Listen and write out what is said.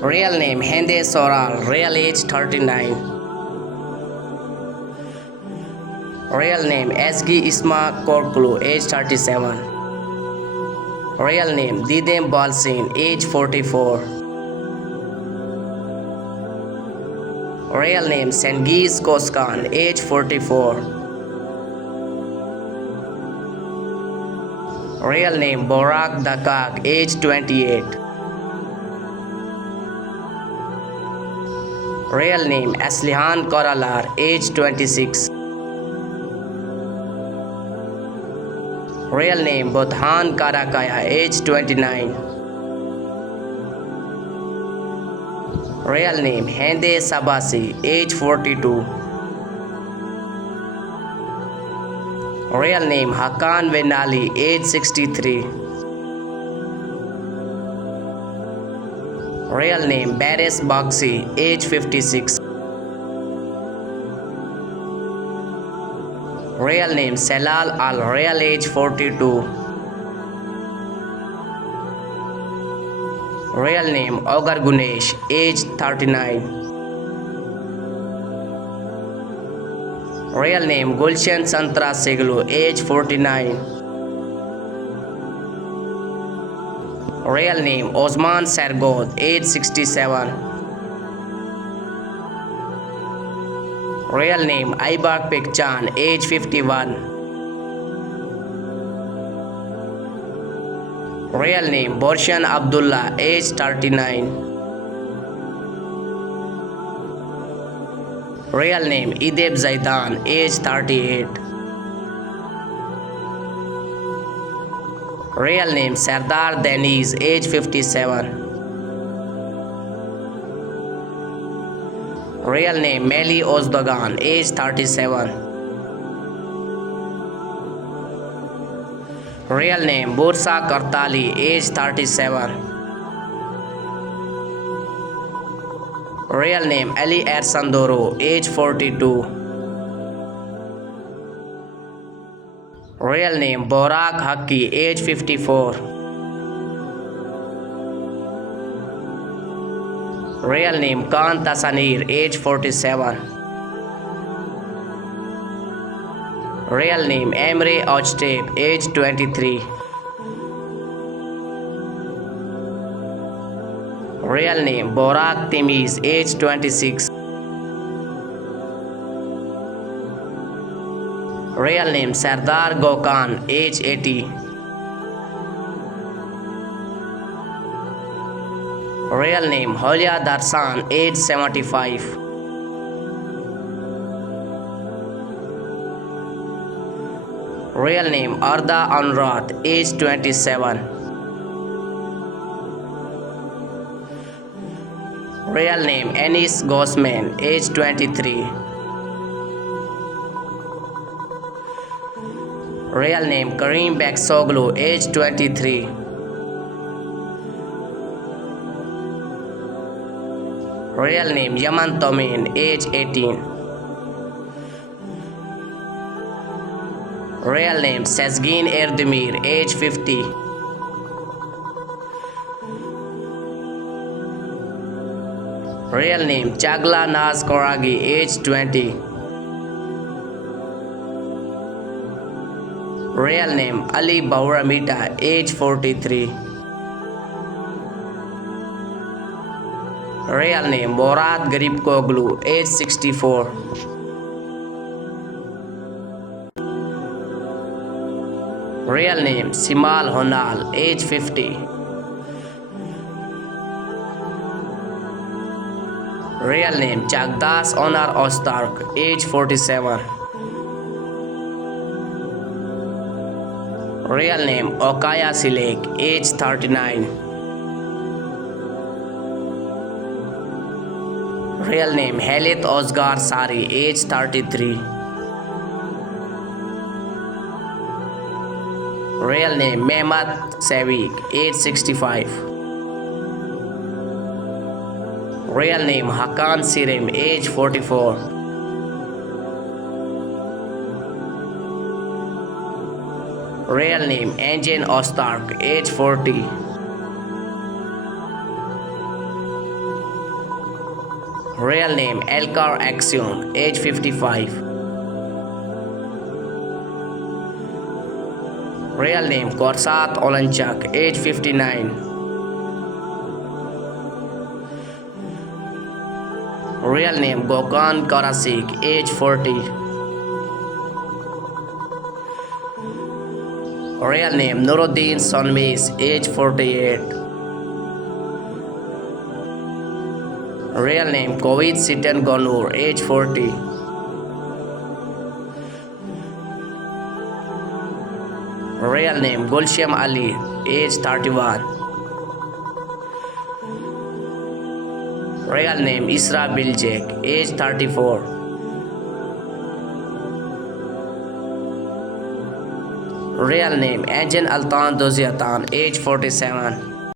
Real name Hende Soral, real age 39. Real name Esgi Isma Korkulu, age 37. Real name Didem Balsin, age 44. Real name Sengiz Koskan, age 44. Real name Borak Dakak, age 28. Real name Aslihan Koralar, age 26. Real name Bodhan Karakaya, age 29. Real name Hende Sabasi, age 42. Real name Hakan Venali, age 63. Real name Baris Baksi, age 56. Real name Selal Al, real age 42. Real name Ogar Gunesh, age 39. Real name Gulshan Santra Seglu, age 49. Real name Osman Sargod, age 67. Real name Aibak Pekchan, age 51. Real name Borshan Abdullah, age 39. Real name Ideb Zaidan, age 38. Real name Sardar Deniz, age 57. Real name Meli Ozdogan, age 37. Real name Bursa Kartali, age 37. Real name Ali Ersandoro, age 42. Real name Borak Haki, age 54. Real name Khan Tasanir, age 47. Real name Emre Ojtep, age 23. Real name Borak Timiz, age 26. Real name Sardar Gokan, age 80. Real name Holia Darsan, age 75. Real name Arda Anrat, age 27. Real name Anis Gosman, age 23. Real name Karim Beksoglu, age 23. Real name Yaman Tomin, age 18. Real name Sezgin Erdemir, age 50. Real name Chagla Naz Koragi, age 20. Real name Ali Bauramita, age 43. Real name Morat Garib Koglu, age 64. Real name Simal Honal, age 50. Real name Jagdas Onar Ostark, age 47. Real name Okaya Silek, age 39. Real name Halit Osgar Sari, age 33. Real name Mehmet Sevik, age 65. Real name Hakan Sirim, age 44. Real name Engin Ostark, age 40. Real name Elkar Axion, age 55. Real name Korsat Olanchak, age 59. Real name Gokhan Karasik, age 40. Real name Nuruddin Sonmis, age 48. Real name Kovid Sitan Gonur, age 40. Real name Gulshem Ali, age 31. Real name Isra Biljek, age 34. Real name Anjan Altan Doziatan, age 47.